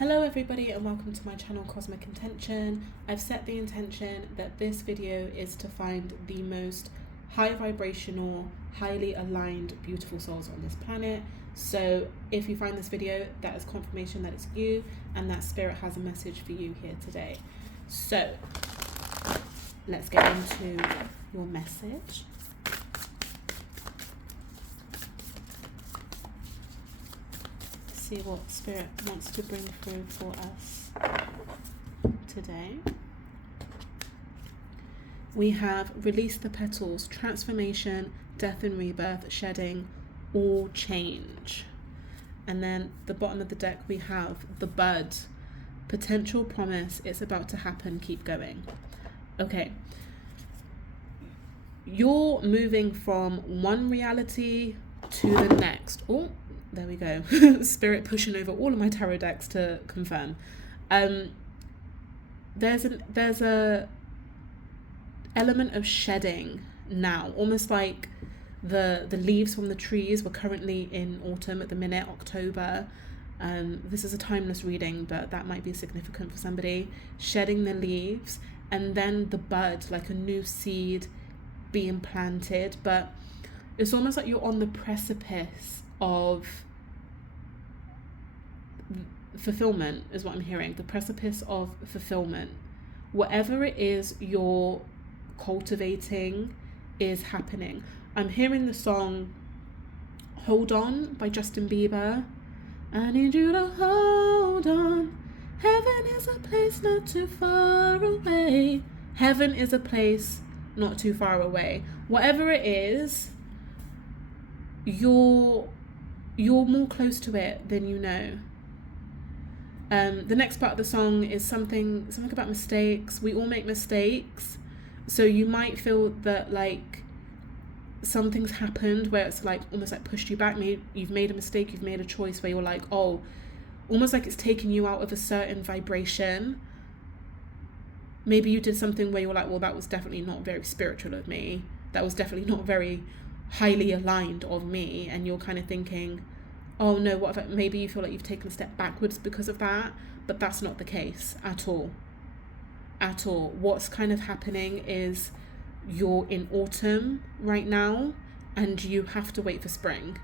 Hello everybody and welcome to my channel Cosmic Intention. I've set the intention that this video is to find the most high vibrational, highly aligned, beautiful souls on this planet. So if you find this video, that is confirmation that it's you and that spirit has a message for you here today. So let's get into your message. See what spirit wants to bring through for us today. We have release the petals, transformation, death and rebirth, shedding, all change. And then the bottom of the deck we have the bud, potential promise, it's about to happen, keep going. Okay, you're moving from one reality to the next. Oh, there we go. Spirit pushing over all of my tarot decks to confirm. There's a element of shedding now, almost like the leaves from the trees. We're currently in autumn at the minute, October. This is a timeless reading, but that might be significant for somebody. Shedding the leaves and then the bud, like a new seed being planted. But it's almost like you're on the precipice of fulfillment is what I'm hearing. The precipice of fulfillment. Whatever it is you're cultivating is happening. I'm hearing the song Hold On by Justin Bieber. I need you to hold on. Heaven is a place not too far away. Heaven is a place not too far away. Whatever it is, you're more close to it than you know. The next part of the song is something about mistakes. We all make mistakes, so you might feel that like something's happened where it's like almost like pushed you back. Maybe you've made a mistake, you've made a choice where you're like, oh, almost like it's taken you out of a certain vibration. Maybe you did something where you're like, well, that was definitely not very spiritual of me. That was definitely not very highly aligned of me. And you're kind of thinking, oh no, what if maybe you feel like you've taken a step backwards because of that, but that's not the case at all. At all. What's kind of happening is you're in autumn right now and you have to wait for spring.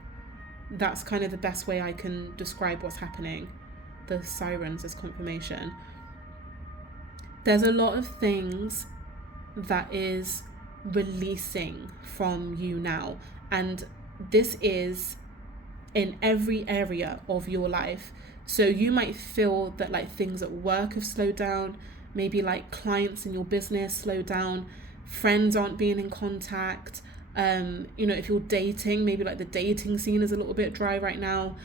That's kind of the best way I can describe what's happening. The sirens as confirmation. There's a lot of things that is releasing from you now, and this is in every area of your life. So you might feel that like things at work have slowed down, maybe like clients in your business slowed down, friends aren't being in contact. If you're dating, maybe like the dating scene is a little bit dry right now.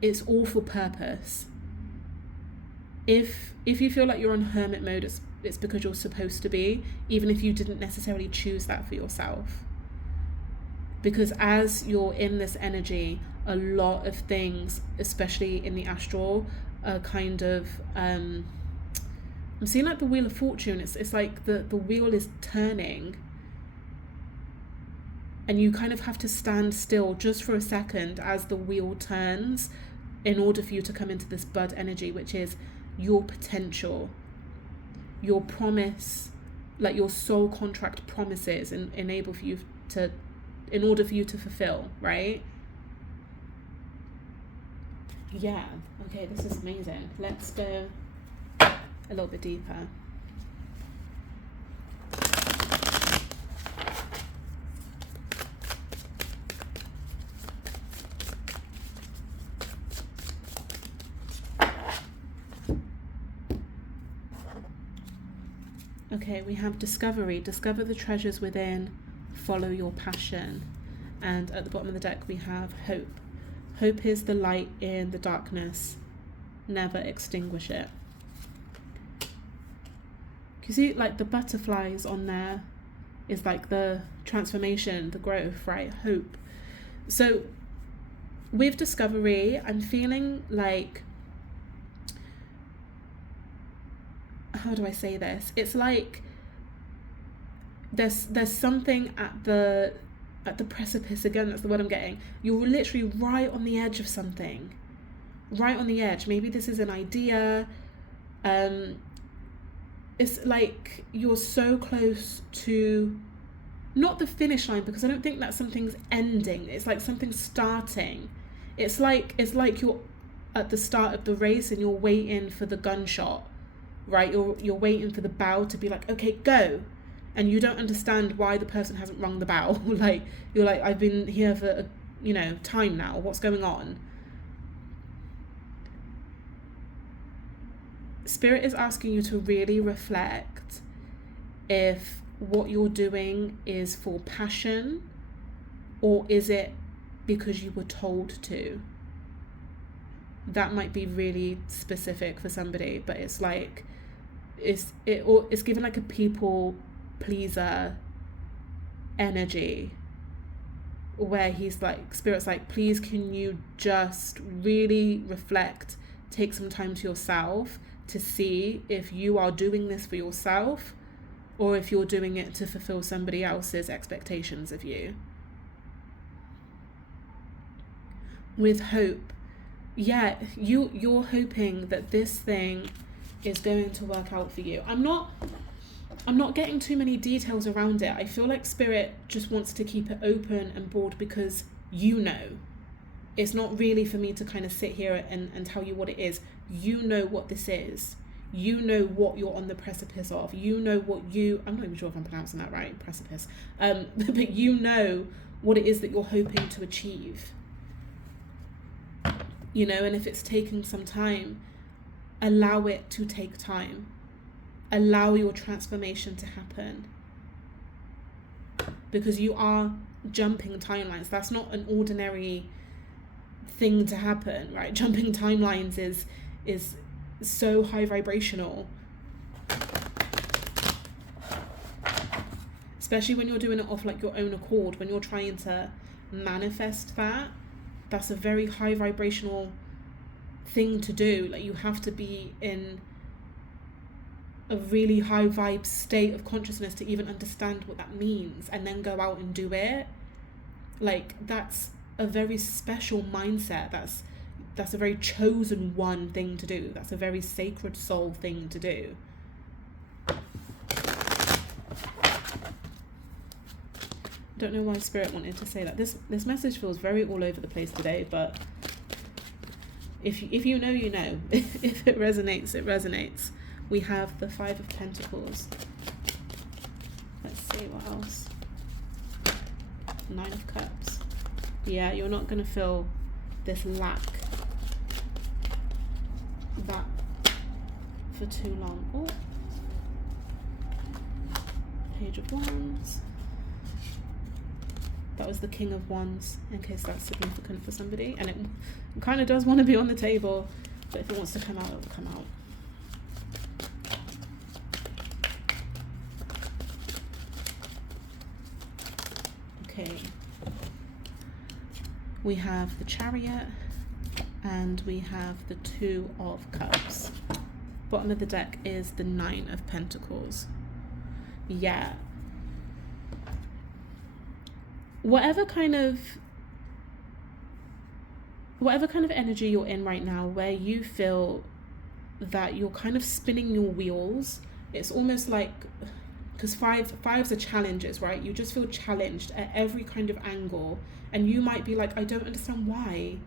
It's all for purpose. If you feel like you're on hermit mode, it's because you're supposed to be, even if you didn't necessarily choose that for yourself. Because as you're in this energy, a lot of things, especially in the astral, are kind of I'm seeing like the wheel of fortune. It's like the wheel is turning and you kind of have to stand still just for a second as the wheel turns in order for you to come into this bud energy, which is your potential, your promise, like your soul contract promises and enable for you to, in order for you to fulfill, right? Yeah, okay, this is amazing. Let's go a little bit deeper. Okay, we have discovery. Discover the treasures within. Follow your passion. And at the bottom of the deck we have hope. Hope is the light in the darkness. Never extinguish it. You see like the butterflies on there is like the transformation, the growth, right? Hope. So with discovery, I'm feeling like, how do I say this? It's like there's something at the precipice, again, that's the word I'm getting. You're literally right on the edge of something. right on the edge. Maybe this is an idea. It's like you're so close to not the finish line, because I don't think that something's ending. It's like something's starting. It's like you're at the start of the race and you're waiting for the gunshot, right? You're waiting for the bell to be like, okay, go. And you don't understand why the person hasn't rung the bell. Like, you're like, I've been here for time now. What's going on? Spirit is asking you to really reflect if what you're doing is for passion, or is it because you were told to. That might be really specific for somebody, but it's like it's given like a people pleaser energy, where he's like, Spirit's like, please, can you just really reflect, take some time to yourself to see if you are doing this for yourself, or if you're doing it to fulfill somebody else's expectations of you. With hope, yeah, you're hoping that this thing is going to work out for you. I'm not getting too many details around it. I feel like Spirit just wants to keep it open and broad, because it's not really for me to kind of sit here and tell you what it is. You know what this is. You know what you're on the precipice of. You know what I'm not even sure if I'm pronouncing that right, precipice. But you know what it is that you're hoping to achieve. And if it's taking some time, allow it to take time. Allow your transformation to happen. Because you are jumping timelines. That's not an ordinary thing to happen, right? Jumping timelines is so high vibrational. Especially when you're doing it off like your own accord, when you're trying to manifest that's a very high vibrational thing to do. Like, you have to be in a really high vibe state of consciousness to even understand what that means, and then go out and do it. Like, that's a very special mindset. That's a very chosen one thing to do. That's a very sacred soul thing to do. Don't know why Spirit wanted to say that. This message feels very all over the place today, but if you know, you know. If it resonates, it resonates. We have the 5 of Pentacles. Let's see what else. 9 of Cups. Yeah, you're not going to feel this lack that for too long. Oh, Page of Wands. That was the King of Wands, in case that's significant for somebody. And it kind of does want to be on the table, but if it wants to come out, it will come out. Okay. We have the Chariot, and we have the 2 of Cups. Bottom of the deck is the 9 of Pentacles. Yeah. Whatever kind of energy you're in right now, where you feel that you're kind of spinning your wheels, it's almost like, because fives are challenges, right? You just feel challenged at every kind of angle, and you might be like, I don't understand why.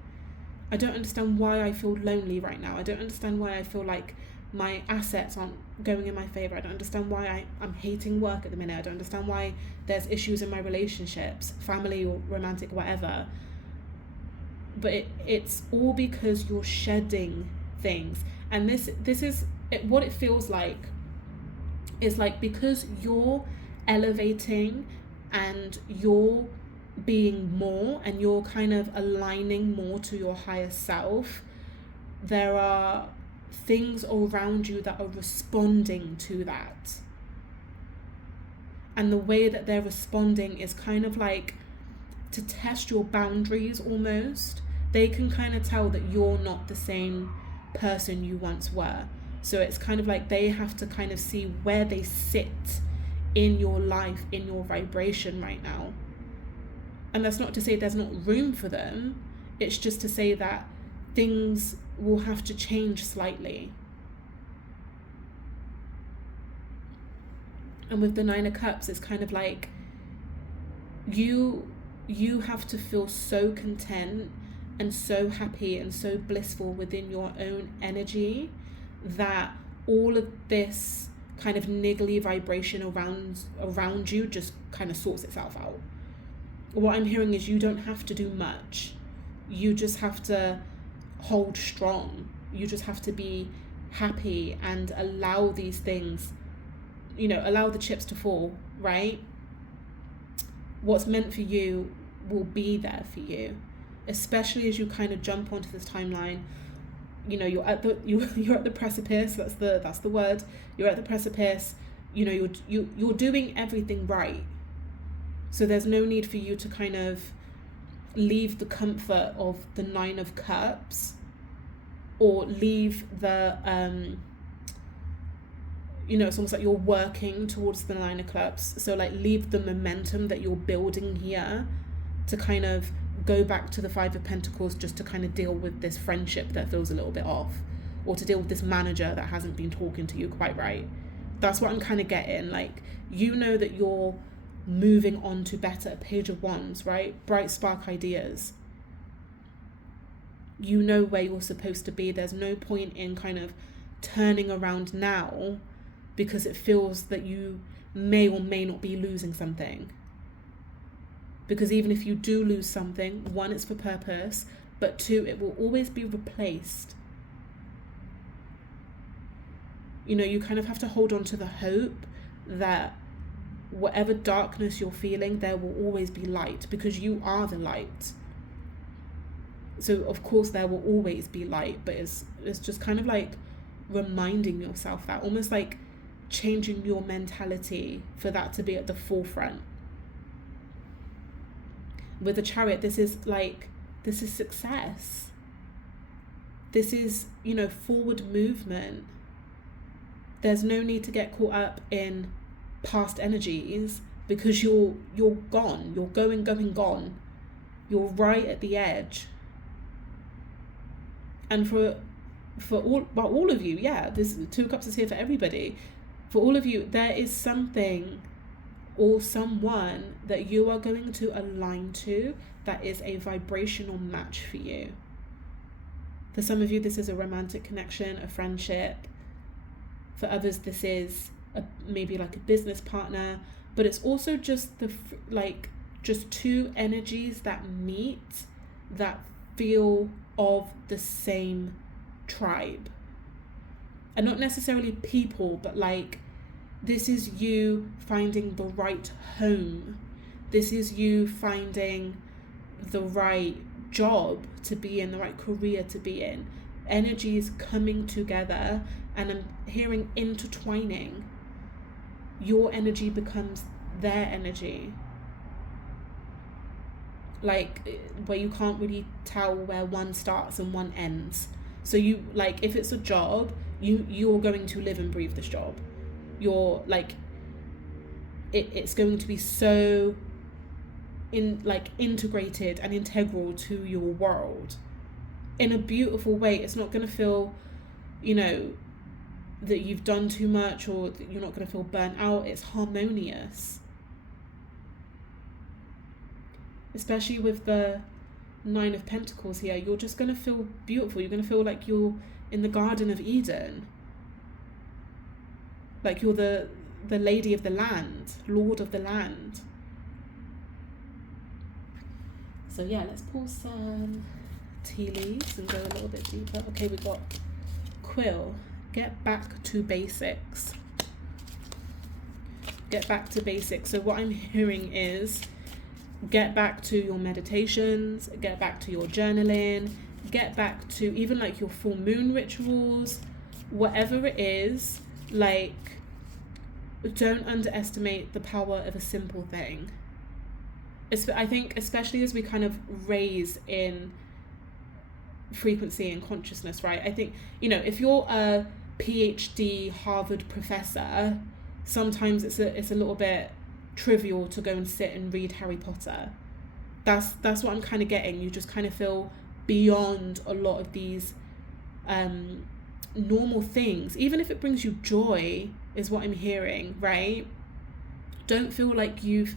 I don't understand why I feel lonely right now. I don't understand why I feel like my assets aren't going in my favor. I don't understand why I'm hating work at the minute. I don't understand why there's issues in my relationships, family or romantic, whatever. But it's all because you're shedding things. And this is what it feels like. Is like, because you're elevating and you're being more, and you're kind of aligning more to your higher self, there are things around you that are responding to that. And the way that they're responding is kind of like to test your boundaries almost. They can kind of tell that you're not the same person you once were. So it's kind of like they have to kind of see where they sit in your life, in your vibration right now. And that's not to say there's not room for them. It's just to say that things will have to change slightly. And with the Nine of Cups, it's kind of like you have to feel so content and so happy and so blissful within your own energy that all of this kind of niggly vibration around you just kind of sorts itself out. What I'm hearing is you don't have to do much. You just have to hold strong. You just have to be happy and allow these things, allow the chips to fall, right? What's meant for you will be there for you, especially as you kind of jump onto this timeline. You're at the precipice. That's the word. You're at the precipice. You're doing everything right. So there's no need for you to kind of leave the comfort of the Nine of Cups, or leave the it's almost like you're working towards the Nine of Cups. So like leave the momentum that you're building here to kind of go back to the Five of Pentacles, just to kind of deal with this friendship that feels a little bit off, or to deal with this manager that hasn't been talking to you quite right. That's what I'm kind of getting. Like, that you're moving on to better. Page of Wands, right? Bright spark ideas. Where you're supposed to be. There's no point in kind of turning around now, because it feels that you may or may not be losing something. Because even if you do lose something, one, it's for purpose, but two, it will always be replaced. You kind of have to hold on to the hope that whatever darkness you're feeling, there will always be light, because you are the light. So of course there will always be light, but it's just kind of like reminding yourself that, almost like changing your mentality for that to be at the forefront. With the Chariot, this is success. This is, forward movement. There's no need to get caught up in past energies, because you're gone. You're gone. You're right at the edge. And for all of you, this Two of Cups is here for everybody. For all of you, there is something or someone that you are going to align to that is a vibrational match for you. For some of you, this is a romantic connection, a friendship. For others, this is maybe like a business partner, but it's also just just two energies that meet, that feel of the same tribe. And not necessarily people, but this is you finding the right home. This is you finding the right job to be in, the right career to be in. Energies coming together, and I'm hearing intertwining. Your energy becomes their energy. Where you can't really tell where one starts and one ends. So you, if it's a job, you're going to live and breathe this job. You're it's going to be so integrated and integral to your world in a beautiful way. It's not going to feel, that you've done too much, or that you're not going to feel burnt out. It's harmonious. Especially with the Nine of Pentacles here, you're just going to feel beautiful. You're going to feel like you're in the Garden of Eden. Like you're the lady of the land, lord of the land. So let's pull some tea leaves and go a little bit deeper. Okay, we got Quill. Get back to basics. Get back to basics. So what I'm hearing is, get back to your meditations, get back to your journaling, get back to even your full moon rituals, whatever it is. Don't underestimate the power of a simple thing. I think especially as we kind of raise in frequency and consciousness, right? I think, if you're a PhD Harvard professor, sometimes it's a little bit trivial to go and sit and read Harry Potter. That's what I'm kind of getting. You just kind of feel beyond a lot of these normal things, even if it brings you joy, is what I'm hearing, right? Don't feel like you've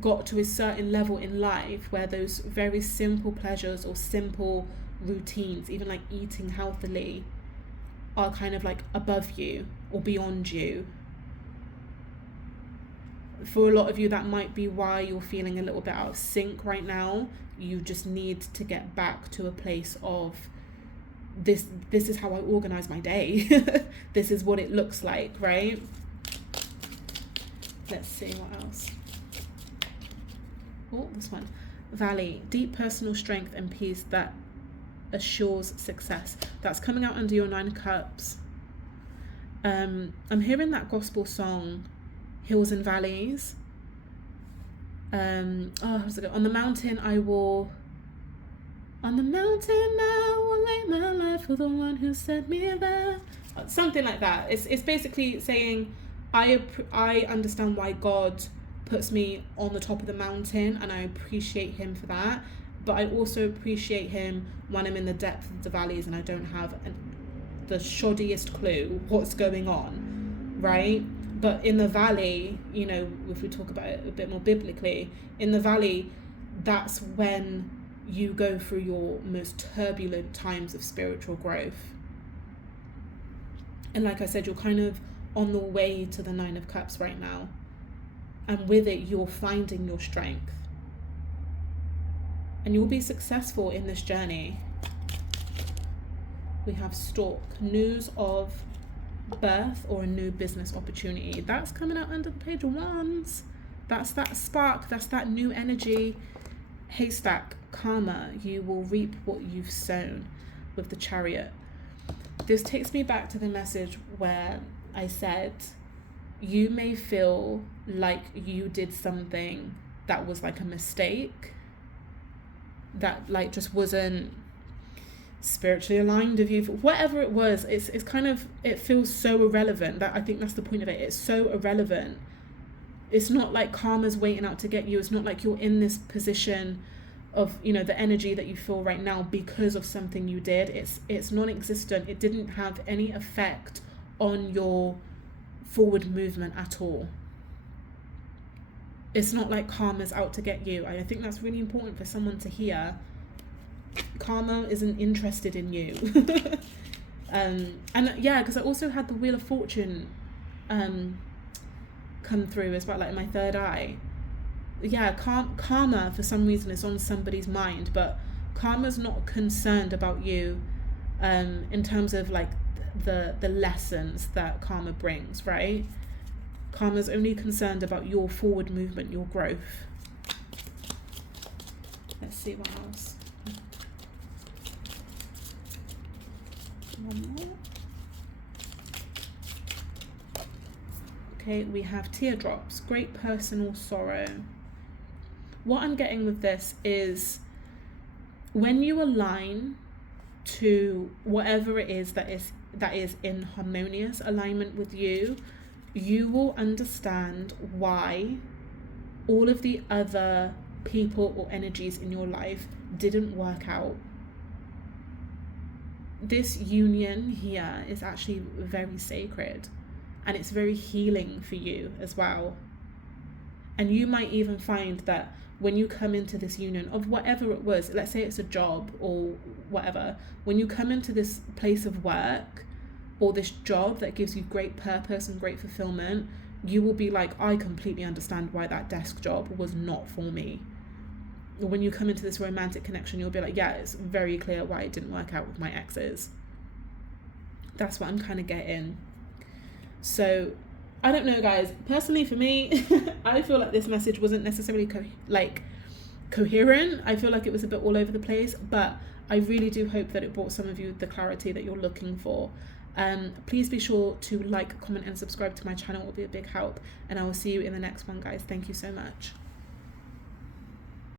got to a certain level in life where those very simple pleasures or simple routines, even like eating healthily, are kind of like above you or beyond you. For a lot of you, that might be why you're feeling a little bit out of sync right now. You just need to get back to a place of this is how I organize my day. This is what it looks like, right? Let's see what else. Oh, this one. Valley, deep personal strength and peace that assures success. That's coming out under your 9 cups. I'm hearing that gospel song, Hills and Valleys. On the mountain I will lay my life for the one who sent me there. Something like that. It's basically saying I understand why God puts me on the top of the mountain, and I appreciate him for that, but I also appreciate him when I'm in the depth of the valleys and I don't have the shoddiest clue what's going on, right? But in the valley, you know, if we talk about it a bit more biblically, in the valley, that's when you go through your most turbulent times of spiritual growth. And like I said, you're kind of on the way to the 9 of Cups right now. And with it, you're finding your strength. And you'll be successful in this journey. We have Stork, news of birth or a new business opportunity. That's coming out under the Page of Wands. That's that spark, that's that new energy. Haystack, karma, you will reap what you've sown, with the Chariot. This takes me back to the message where I said, you may feel like you did something that was like a mistake, that like just wasn't spiritually aligned with you, whatever it was. It's kind of, it feels so irrelevant. That I think that's the point of it. It's so irrelevant. It's not like karma's waiting out to get you. It's not like you're in this position of, you know, the energy that you feel right now because of something you did. It's non-existent. It didn't have any effect on your forward movement at all. It's not like karma's out to get you. I think that's really important for someone to hear. Karma isn't interested in you. And yeah, because I also had the Wheel of Fortune come through as well, like my third eye. Yeah, karma for some reason is on somebody's mind, but karma's not concerned about you in terms of like the lessons that karma brings, right? Karma's only concerned about your forward movement, your growth. Let's see what else. One more. Okay, we have teardrops, great personal sorrow. What I'm getting with this is when you align to whatever it is that is in harmonious alignment with you, you will understand why all of the other people or energies in your life didn't work out. This union here is actually very sacred, and it's very healing for you as well. And you might even find that when you come into this union of whatever it was, let's say it's a job or whatever, when you come into this place of work or this job that gives you great purpose and great fulfillment, you will be like, I completely understand why that desk job was not for me. When you come into this romantic connection, you'll be like, yeah, it's very clear why it didn't work out with my exes. That's what I'm kind of getting. So I don't know, guys. Personally, for me, I feel like this message wasn't necessarily coherent. I feel like it was a bit all over the place, but I really do hope that it brought some of you the clarity that you're looking for. Please be sure to like, comment, and subscribe to my channel. It will be a big help, and I will see you in the next one, guys. Thank you so much.